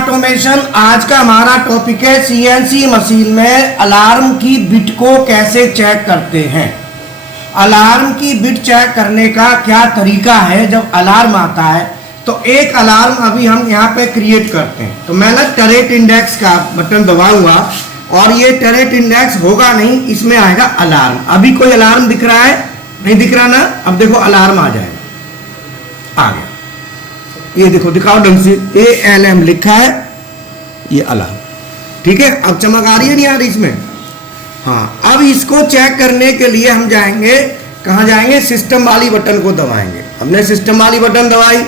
Automation. आज का हमारा टॉपिक है सीएनसी मशीन में अलार्म की बिट को कैसे चेक करते हैं। अलार्म की बिट चेक करने का क्या तरीका है। जब अलार्म आता है तो एक अलार्म अभी हम यहाँ पे क्रिएट करते हैं, तो मैं ना टरेट इंडेक्स का बटन दबाऊंगा और ये टरेट इंडेक्स होगा नहीं, इसमें आएगा अलार्म। अभी कोई अलार्म दिख रहा है? नहीं दिख रहा ना। अब देखो अलार्म आ जाएगा, आ गया। ये देखो, दिखाओ ढंग से, ALM लिखा है, ये अलार्म। ठीक है, अब चमक आ रही है नहीं आ रही इसमें? हाँ, अब इसको चेक करने के लिए हम जाएंगे, कहाँ जाएंगे? सिस्टम वाली बटन को दबाएंगे। हमने सिस्टम वाली बटन दबाई।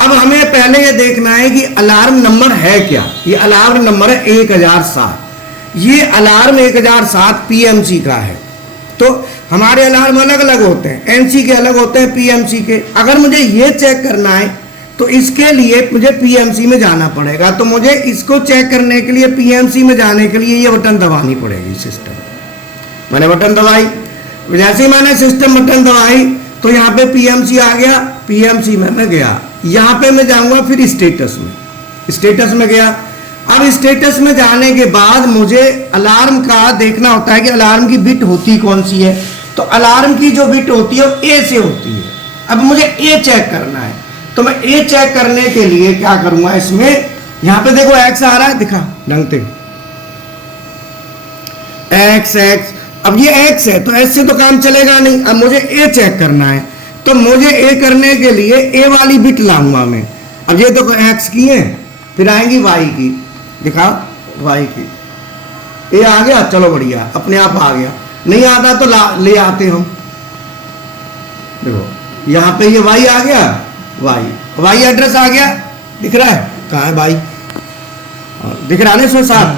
अब हमें पहले ये देखना है कि अलार्म नंबर है क्या। ये अलार्म नंबर है 1007। ये अलार्म 1007 PMC का है। तो हमारे अलार्म अलग अलग होते हैं, NC के अलग होते हैं, PMC के। अगर मुझे ये चेक करना है तो इसके लिए मुझे PMC में जाना पड़ेगा। तो मुझे इसको चेक करने के लिए PMC में जाने के लिए ये बटन दबानी पड़ेगी। सिस्टम मैंने बटन दबाई, जैसे ही मैंने सिस्टम बटन दबाई तो यहाँ पे PMC आ गया। PMC में मैं गया, यहाँ पे मैं जाऊंगा फिर स्टेटस में। स्टेटस में गया। अब स्टेटस में जाने के बाद मुझे अलार्म का देखना होता है कि अलार्म की बिट होती कौन सी है। तो अलार्म की जो बिट होती है वो A से होती है। अब मुझे A चेक करना है, तो मैं A चेक करने के लिए क्या करूंगा, इसमें यहां पे देखो X आ रहा है, दिखा ढंग से X। अब ये X है तो S से तो काम चलेगा नहीं। अब मुझे A चेक करना है, तो मुझे A करने के लिए A वाली बिट लाऊंगा मैं। अब ये देखो X की है, फिर आएंगी Y की, दिखाओ Y की। A आ गया, चलो बढ़िया, अपने आप आ गया। नहीं आता तो ले आते हम। देखो यहाँ पे ये Y आ गया, Y एड्रेस आ गया, दिख रहा है? कहाँ है Y? दिख रहा है ना इसमें साथ?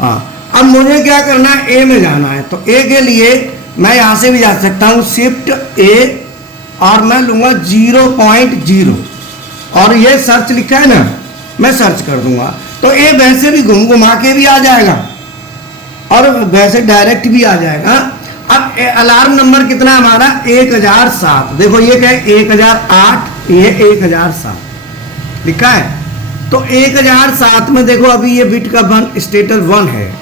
हाँ। अब मुझे क्या करना है, A में जाना है। तो A के लिए मैं यहां से भी जा सकता हूं, शिफ्ट A, और मैं लूंगा 0.0 और ये सर्च लिखा है ना, मैं सर्च कर दूंगा। तो A वैसे भी घुमा के भी आ जाएगा और वैसे डायरेक्ट भी आ जाएगा। अब अलार्म नंबर कितना हमारा? 1007। देखो ये क्या है? 1008, ये 1007 लिखा है। तो 1007 में देखो अभी ये बिट का स्टेटस 1 है,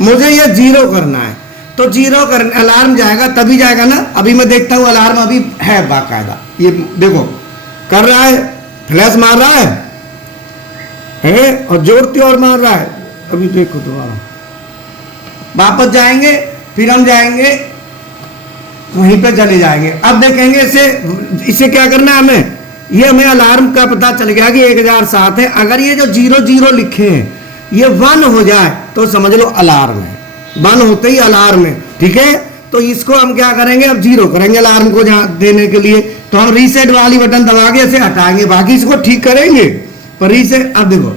मुझे ये 0 करना है। तो 0 करने अलार्म जाएगा तभी जाएगा ना। अभी मैं देखता हूँ अलार्म अभी है बाकायदा, ये देखो कर रहा है, फ्लैश मार रहा है और जोड़ते और मार रहा है। अभी देखो दोबारा वापस जाएंगे, फिर हम जाएंगे वहीं पे चले जाएंगे। अब देखेंगे इसे क्या करना है हमें। ये हमें अलार्म का पता चल गया कि 1007 है। अगर ये जो 00 लिखे हैं ये 1 हो जाए तो समझ लो अलार्म है। 1 होते ही अलार्म है। ठीक है, तो इसको हम क्या करेंगे, अब 0 करेंगे अलार्म को देने के लिए। तो हम रीसेट वाली बटन दबा के इसे हटाएंगे, बाकी इसको ठीक करेंगे पर रीसेट। अब देखो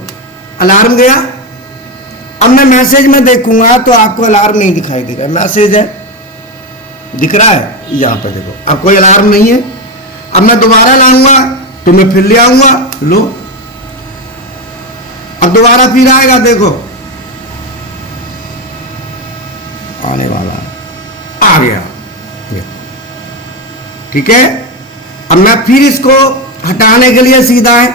अलार्म गया। अब मैं मैसेज में देखूंगा तो आपको अलार्म नहीं दिखाई देगा। मैसेज है, दिख रहा है यहाँ पे, देखो अब कोई अलार्म नहीं है। अब मैं दोबारा लाऊंगा तो मैं फिर ले आऊंगा, लो अब दोबारा फिर आएगा, देखो आने वाला आ गया। ठीक है, अब मैं फिर इसको हटाने के लिए सीधा है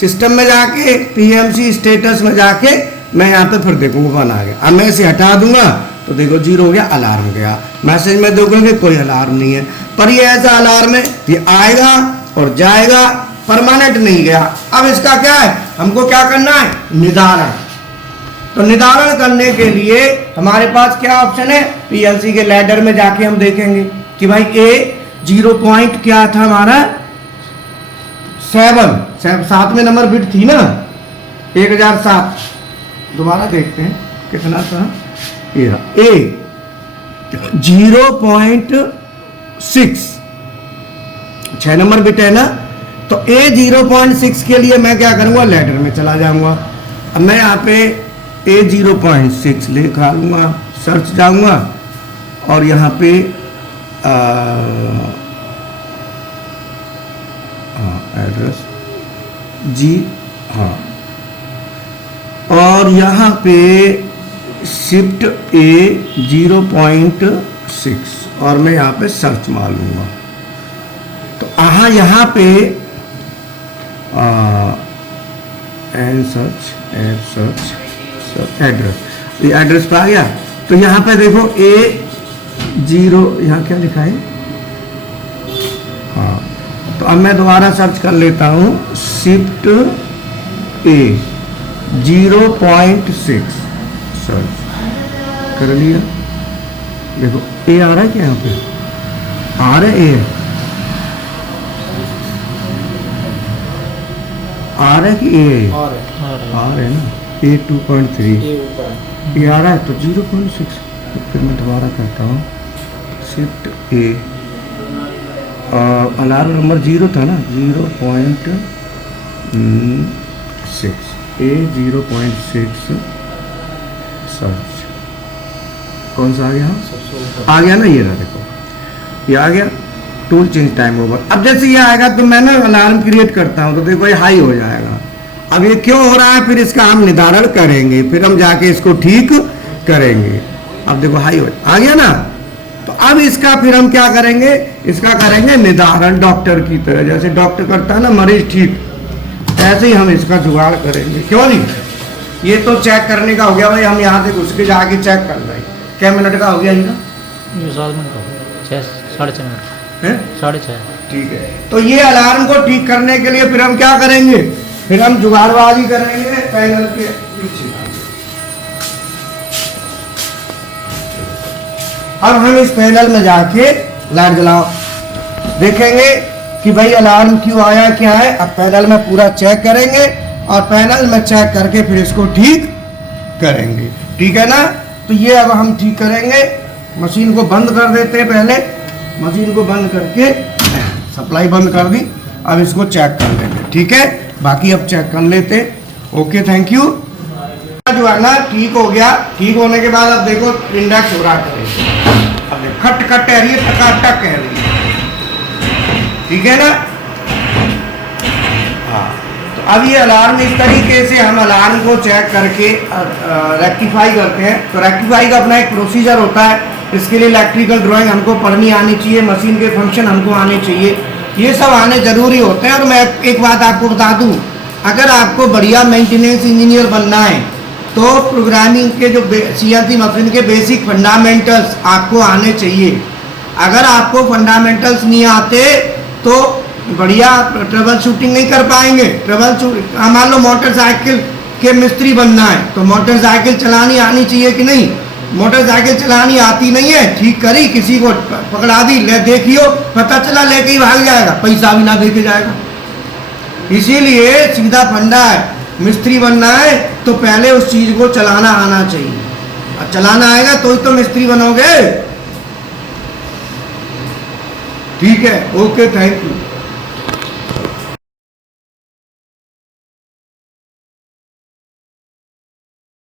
सिस्टम में जाके PMC स्टेटस में जाके मैं यहाँ पे फिर देखूंगा 1 आ गया। अब मैं इसे हटा दूंगा तो देखो 0 हो गया, अलार्म गया। मैसेज में देखोगे कोई अलार्म नहीं है, पर ये ऐसा अलार्म है, ये आएगा और जाएगा, परमानेंट नहीं गया। अब इसका क्या है, हमको क्या करना है, निदारण। तो निदारण करने के लिए हमारे पास क्या ऑप्शन है, PLC के लैडर में जाके हम देखेंगे कि भाई A 0. क्या था हमारा 7वें नंबर बिट थी ना 1007। दोबारा देखते हैं कितना था, A 0.6, 6 नंबर बिट है ना। तो A 0.6 के लिए मैं क्या करूंगा, लैडर में चला जाऊंगा। अब मैं यहाँ पे A 0.6 लिखा लूंगा, सर्च जाऊंगा और यहाँ पे एड्रेस जी, हाँ, और यहाँ पे शिफ्ट A 0.6 और मैं यहाँ पे सर्च मार लूंगा। तो यहाँ पे एंड सर्च सर्च एड्रेस, ये एड्रेस पे आ गया। तो यहाँ पे देखो A0, यहाँ क्या लिखा है, हाँ, तो अब मैं दोबारा सर्च कर लेता हूँ, शिफ्ट A 0.6 सर्च कर लिया। देखो A आ रहा है क्या, यहाँ पे आ रहा है, आ रहा है कि A है, आ रहा है ना, A 2.3 ये आ रहा है, तो 0.6। तो फिर मैं दोबारा करता हूँ, शिफ्ट A, अलार्म नंबर 0 था ना, 0.6 A 0.6 सर्च, कौन सा आ गया, आ गया ना, ये रहा, देखो ये आ गया, टूल चेंज टाइम ओवर। अब जैसे ये आएगा तो मैं ना अलार्म क्रिएट करता हूँ, तो देखो ये हाई हो जाएगा। अब ये क्यों हो रहा है, फिर इसका हम निर्धारण करेंगे, फिर हम जाके इसको ठीक करेंगे। अब देखो हाई हो आ गया ना, तो अब इसका फिर हम क्या करेंगे, इसका करेंगे निर्धारण डॉक्टर की तरह, जैसे डॉक्टर करता है ना मरीज ठीक, ऐसे ही हम इसका जुगाड़ करेंगे। क्यों नहीं, ये तो चेक करने का हो गया भाई, हम यहाँ से घुस के जाके चेक कर रहे हैं। क्या मिनट का हो गया इनका, 7 मिनट हो गए, 6-6.5 मिनट है, 6:30। ठीक है। तो ये अलार्म को ठीक करने के लिए फिर हम क्या करेंगे, फिर हम जुगाड़बाजी करेंगे पैनल के पीछे। अब हम इस पैनल में जाके लाइट जलाओ, देखेंगे कि भाई अलार्म क्यों आया, क्या है। अब पैनल में पूरा चेक करेंगे और पैनल में चेक करके फिर इसको ठीक करेंगे, ठीक है ना। तो ये अब हम ठीक करेंगे, मशीन को बंद कर देते हैं, पहले मशीन को बंद करके सप्लाई बंद कर दी, अब इसको चेक कर लेंगे, ठीक है। बाकी अब चेक कर लेते, ओके थैंक यू। जो है ना ठीक हो गया, ठीक होने के बाद अब देखो इंडेक्स हो रहा है, अब देखो खट खट कह रही है, टकाटक कह रही है, ठीक है ना। हाँ, तो अब ये अलार्म इस तरीके से हम अलार्म को चेक करके रेक्टिफाई करते हैं। तो रेक्टिफाई का अपना एक प्रोसीजर होता है, इसके लिए इलेक्ट्रिकल ड्राइंग हमको पढ़नी आनी चाहिए, मशीन के फंक्शन हमको आने चाहिए, ये सब आने जरूरी होते हैं। और मैं एक बात आपको बता दूं, अगर आपको बढ़िया मेंटेनेंस इंजीनियर बनना है तो प्रोग्रामिंग के जो CNC मशीन के बेसिक फंडामेंटल्स आपको आने चाहिए। अगर आपको फंडामेंटल्स नहीं आते तो बढ़िया ट्रबल शूटिंग नहीं कर पाएंगे। ट्रबल शूट, मान लो मोटरसाइकिल के मिस्त्री बनना है तो मोटरसाइकिल चलानी आनी चाहिए कि नहीं। मोटरसाइकिल चलानी आती नहीं है, ठीक करी, किसी को पकड़ा दी, ले देखियो, पता चला लेके ही भाग जाएगा, पैसा भी ना देके जाएगा। इसीलिए सीधा फंडा है, मिस्त्री बनना है तो पहले उस चीज को चलाना आना चाहिए, और चलाना आएगा तो ही तो मिस्त्री बनोगे, ठीक है। Okay thank you.